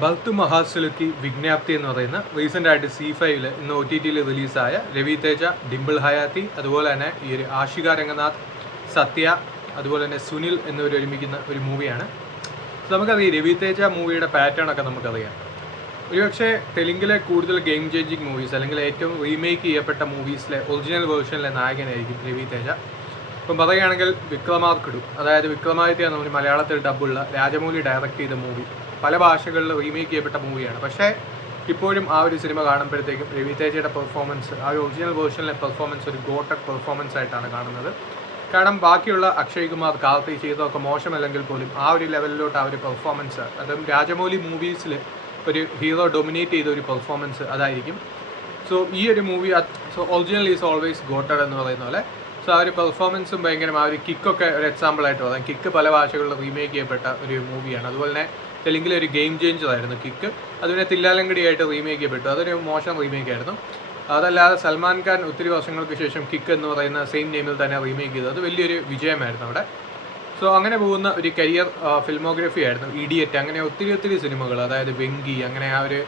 ബൽത്ത് മഹാസുലുക്കി വിജ്ഞാപ്തി എന്ന് പറയുന്ന റീസെൻ്റായിട്ട് C5 ഇന്ന് OTT റിലീസായ രവി തേജ, ഡിംപിൾ ഹയാത്തി, അതുപോലെ തന്നെ ഈ ഒരു ആഷിക രംഗനാഥ്, സത്യ, അതുപോലെ തന്നെ സുനിൽ എന്നിവർ ഒരുമിക്കുന്ന ഒരു മൂവിയാണ്. നമുക്കറിയാം രവി തേജ മൂവിയുടെ പാറ്റേൺ ഒക്കെ നമുക്കറിയാം. ഒരുപക്ഷെ തെലുങ്കിലെ കൂടുതൽ ഗെയിം ചേഞ്ചിങ് മൂവീസ് അല്ലെങ്കിൽ ഏറ്റവും റീമേക്ക് ചെയ്യപ്പെട്ട മൂവീസിലെ ഒറിജിനൽ വേർഷനിലെ നായകനായിരിക്കും രവി തേജ. ഇപ്പം പറയുകയാണെങ്കിൽ വിക്രമാർക്കിടു, അതായത് വിക്രമാദിത്യ എന്ന ഒരു മലയാളത്തിൽ ഡബ്ബുള്ള രാജമൗലി ഡയറക്റ്റ് ചെയ്ത മൂവി പല ഭാഷകളിൽ റീമേക്ക് ചെയ്യപ്പെട്ട മൂവിയാണ്. പക്ഷേ ഇപ്പോഴും ആ ഒരു സിനിമ കാണുമ്പോഴത്തേക്കും രവി തേജയുടെ പെർഫോമൻസ്, ആ ഒരു ഒറിജിനൽ വേർഷനിലെ പെർഫോമൻസ് ഒരു ഗോട്ടഡ് പെർഫോമൻസ് ആയിട്ടാണ് കാണുന്നത്. കാരണം ബാക്കിയുള്ള അക്ഷയ് കുമാർ, കാർത്തി ചെയ്തതൊക്കെ മോശമല്ലെങ്കിൽ പോലും ആ ഒരു ലെവലിലോട്ട് ആ ഒരു പെർഫോമൻസ്, അതും രാജമൗലി മൂവീസിൽ ഒരു ഹീറോ ഡൊമിനേറ്റ് ചെയ്ത ഒരു പെർഫോമൻസ് അതായിരിക്കും. സോ ഈ ഒരു മൂവി ഒറിജിനൽ ഈസ് ഓൾവേസ് ഗോട്ടഡ് എന്ന് പറയുന്ന പോലെ ആ ഒരു പെർഫോമൻസും ഭയങ്കരം, ആ ഒരു കിക്കൊക്കെ ഒരു എക്സാമ്പിളായിട്ട് പറയാം. കിക്ക് പല ഭാഷകളിൽ റീമേക്ക് ചെയ്യപ്പെട്ട ഒരു മൂവിയാണ്. അതുപോലെ തന്നെ തെലുങ്കിലെ ഒരു ഗെയിം ചേഞ്ചർ ആയിരുന്നു കിക്ക്. അതുപോലെ തില്ലാലങ്കടിയായിട്ട് റീമേക്ക് ചെയ്യപ്പെട്ടു, അതൊരു മോശം റീമേക്ക് ആയിരുന്നു. അതല്ലാതെ സൽമാൻ ഖാൻ ഒത്തിരി വർഷങ്ങൾക്ക് ശേഷം കിക്ക് എന്ന് പറയുന്ന സെയിം നെയിമിൽ തന്നെ റീമേക്ക് ചെയ്തത്, അത് വലിയൊരു വിജയമായിരുന്നു അവിടെ. സോ അങ്ങനെ പോകുന്ന ഒരു കരിയർ ഫിൽമോഗ്രഫി ആയിരുന്നു ഇഡിയറ്റ്. അങ്ങനെ ഒത്തിരി സിനിമകൾ, അതായത് വെങ്കി, അങ്ങനെ ആ ഒരു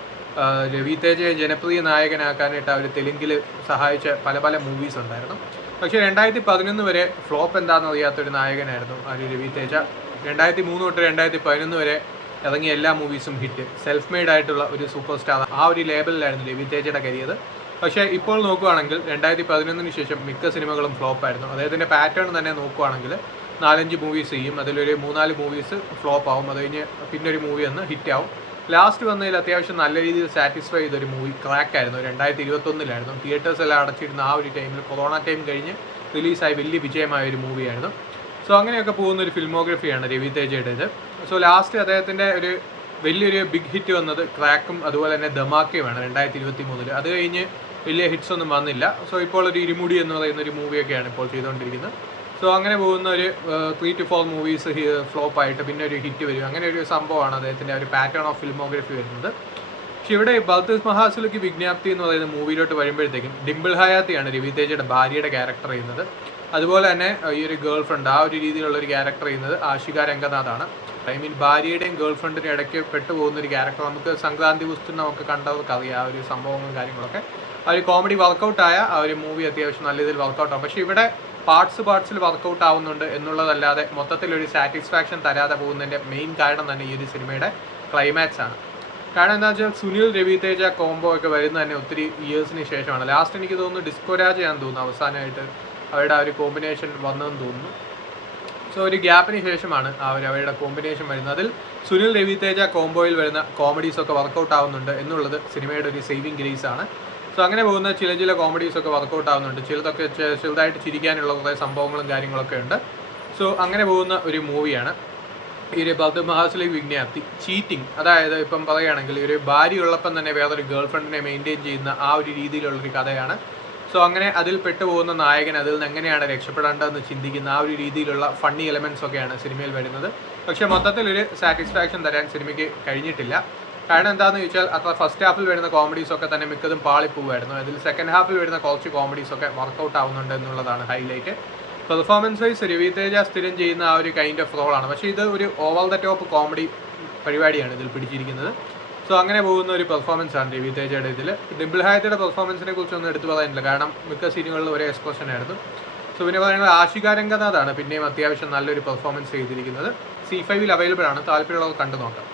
രവി തേജയെ ജനപ്രിയ നായകനാക്കാനായിട്ട് ആ ഒരു തെലുങ്കിൽ സഹായിച്ച പല മൂവീസ് ഉണ്ടായിരുന്നു. പക്ഷേ 2011 വരെ ഫ്ലോപ്പ് എന്താണെന്ന് അറിയാത്തൊരു നായകനായിരുന്നു ആ ഒരു രവി തേജ. 2003 തൊട്ട് 2011 വരെ ഇറങ്ങിയ എല്ലാ മൂവീസും ഹിറ്റ്, സെൽഫ് മെയ്ഡ് ആയിട്ടുള്ള ഒരു സൂപ്പർ സ്റ്റാർ, ആ ഒരു ലേബലിലായിരുന്നു രവി തേജയുടെ കരിയർ. പക്ഷേ ഇപ്പോൾ നോക്കുകയാണെങ്കിൽ 2011 ശേഷം മിക്ക സിനിമകളും ഫ്ലോപ്പായിരുന്നു. അദ്ദേഹത്തിൻ്റെ പാറ്റേൺ തന്നെ നോക്കുകയാണെങ്കിൽ 4-5 മൂവീസ് ചെയ്യും, അതിലൊരു 3-4 മൂവീസ് ഫ്ലോപ്പ് ആവും, അത് കഴിഞ്ഞ് പിന്നെ ഒരു മൂവി ഒന്ന് ഹിറ്റ് ആവും. ലാസ്റ്റ് വന്നതിൽ അത്യാവശ്യം നല്ല രീതിയിൽ സാറ്റിസ്ഫൈ ചെയ്തൊരു മൂവി ക്രാക്ക് ആയിരുന്നു. 2021 തിയേറ്റേഴ്സ് എല്ലാം അടച്ചിരുന്ന ആ ഒരു ടൈമിൽ, കൊറോണ ടൈം കഴിഞ്ഞ് റിലീസായി വലിയ വിജയമായ ഒരു മൂവിയായിരുന്നു. സോ അങ്ങനെയൊക്കെ പോകുന്ന ഒരു ഫിൽമോഗ്രഫിയാണ് രവി തേജയുടേത്. സോ ലാസ്റ്റ് അദ്ദേഹത്തിൻ്റെ ഒരു വലിയൊരു ബിഗ് ഹിറ്റ് വന്നത് ക്രാക്കും അതുപോലെ തന്നെ ധമാക്കയുമാണ് 2023. അത് കഴിഞ്ഞ് വലിയ ഹിറ്റ്സ് ഒന്നും വന്നില്ല. സോ ഇപ്പോൾ ഒരു ഇരുമുടി എന്ന് പറയുന്ന ഒരു മൂവിയൊക്കെയാണ് ഇപ്പോൾ ചെയ്തുകൊണ്ടിരിക്കുന്നത്. സോ അങ്ങനെ പോകുന്ന ഒരു 3 to 4 മൂവീസ് ഫ്ലോപ്പായിട്ട് പിന്നെ ഒരു ഹിറ്റ് വരും, അങ്ങനെ ഒരു സംഭവമാണ് അദ്ദേഹത്തിൻ്റെ ഒരു പാറ്റേൺ ഓഫ് ഫിൽമോഗ്രഫി വരുന്നത്. പക്ഷെ ഇവിടെ ബൽത്ത് മഹാസുലുക്കി വിജ്ഞാപ്തി എന്ന് പറയുന്ന മൂവിയിലോട്ട് വരുമ്പോഴത്തേക്കും ഡിംപിൾ ഹയാത്തിയാണ് രവി തേജയുടെ ഭാര്യയുടെ ക്യാരക്ടർ ചെയ്യുന്നത്. അതുപോലെ തന്നെ ഈ ഒരു ഗേൾ ഫ്രണ്ട്, ആ ഒരു രീതിയിലുള്ള ഒരു ക്യാരക്ടർ ചെയ്യുന്നത് ആഷിക രംഗനാഥാണ്. ഭാര്യയുടെയും ഗേൾ ഫ്രണ്ടിനും ഇടയ്ക്ക് പെട്ടുപോകുന്ന ഒരു ക്യാരക്ടർ. നമുക്ക് സംക്രാന്തി പുസ്തകം നമുക്ക് കണ്ടവർക്ക് അറിയാം ആ ഒരു സംഭവങ്ങളും കാര്യങ്ങളൊക്കെ. ആ ഒരു കോമഡി വർക്കൗട്ടായ ആ ഒരു മൂവി അത്യാവശ്യം നല്ല രീതിയിൽ വർക്കൗട്ടാകും. പക്ഷേ ഇവിടെ പാർട്സിൽ വർക്കൗട്ട് ആവുന്നുണ്ട് എന്നുള്ളതല്ലാതെ മൊത്തത്തിലൊരു സാറ്റിസ്ഫാക്ഷൻ തരാതെ പോകുന്നതിൻ്റെ മെയിൻ കാരണം തന്നെ ഈ ഒരു സിനിമയുടെ ക്ലൈമാക്സ് ആണ്. കാരണം എന്താ വെച്ചാൽ സുനിൽ രവി തേജ കോംബോ ഒക്കെ വരുന്നത് തന്നെ ഒത്തിരി ഇയേഴ്സിന് ശേഷമാണ്. ലാസ്റ്റ് എനിക്ക് തോന്നുന്നു ഡിസ്കോരാജയാണെന്ന് തോന്നുന്നു അവസാനമായിട്ട് അവരുടെ ആ ഒരു കോമ്പിനേഷൻ വന്നതെന്ന് തോന്നുന്നു. സോ ഒരു ഗ്യാപ്പിന് ശേഷമാണ് അവരുടെ കോമ്പിനേഷൻ വരുന്നത്. അതിൽ സുനിൽ രവി തേജ കോംബോയിൽ വരുന്ന കോമഡീസൊക്കെ വർക്കൗട്ട് ആവുന്നുണ്ട് എന്നുള്ളത് സിനിമയുടെ ഒരു സേവിങ് ഗ്രേസ് ആണ്. സോ അങ്ങനെ പോകുന്ന ചില കോമഡീസൊക്കെ വർക്കൗട്ട് ആവുന്നുണ്ട്, ചിലതൊക്കെ ചെറുതായിട്ട് ചിരിക്കാനുള്ള കുറേ സംഭവങ്ങളും കാര്യങ്ങളൊക്കെ ഉണ്ട്. സോ അങ്ങനെ പോകുന്ന ഒരു മൂവിയാണ് ഈ ഒരു ബൽത്ത് മഹാസുലുക്കി വിജ്ഞാപ്തി. ചീറ്റിംഗ്, അതായത് ഇപ്പം പറയുകയാണെങ്കിൽ ഒരു ഭാര്യ ഉള്ളപ്പം തന്നെ വേറൊരു ഗേൾ ഫ്രണ്ടിനെ മെയിൻറ്റെയിൻ ചെയ്യുന്ന ആ ഒരു രീതിയിലുള്ളൊരു കഥയാണ്. സോ അങ്ങനെ അതിൽ പെട്ടുപോകുന്ന നായകൻ അതിൽ നിന്ന് എങ്ങനെയാണ് രക്ഷപ്പെടേണ്ടതെന്ന് ചിന്തിക്കുന്ന ആ ഒരു രീതിയിലുള്ള ഫണ്ണി എലമെൻറ്റ്സ് ഒക്കെയാണ് സിനിമയിൽ വരുന്നത്. പക്ഷേ മൊത്തത്തിലൊരു സാറ്റിസ്ഫാക്ഷൻ തരാൻ സിനിമയ്ക്ക് കഴിഞ്ഞിട്ടില്ല. കാരണം എന്താണെന്ന് ചോദിച്ചാൽ അത്ര ഫസ്റ്റ് ഹാഫിൽ വരുന്ന കോമഡീസൊക്കെ തന്നെ മിക്കതും പാളിപ്പോവായിരുന്നു. അതിൽ സെക്കൻഡ് ഹാഫിൽ വരുന്ന കുറച്ച് കോമഡീസൊക്കെ വർക്കൗട്ട് ആവുന്നുണ്ട് എന്നുള്ളതാണ് highlight. Performance wise Ravi Teja സ്ഥിരം ചെയ്യുന്ന ആ ഒരു കൈൻഡ് ഓഫ് റോളാണ്. പക്ഷേ ഇത് ഒരു ഓവർ ദ ടോപ്പ് കോമഡി പരിപാടിയാണ് ഇതിൽ പിടിച്ചിരിക്കുന്നത്. സോ അങ്ങനെ പോകുന്ന ഒരു പെർഫോമൻസ് ആണ് രവി തേജയുടെ ഇതിൽ. ഡിംപിൾ ഹയാത്തിയുടെ പെർഫോമൻസിനെ കുറിച്ചൊന്നും എടുത്തു പറയാനില്ല, കാരണം മിക്ക സീനുകളിലും ഒരേ എക്സ്പ്രഷൻ ആയിരുന്നു. സോ പിന്നെ പറയുന്നത് ആഷിക രംഗനാഥാണ് പിന്നെയും അത്യാവശ്യം നല്ലൊരു പെർഫോമൻസ് ചെയ്തിരിക്കുന്നത്. C5 അവൈലബിൾ ആണ്, താല്പര്യമുള്ളവർ കണ്ടു നോക്കാം.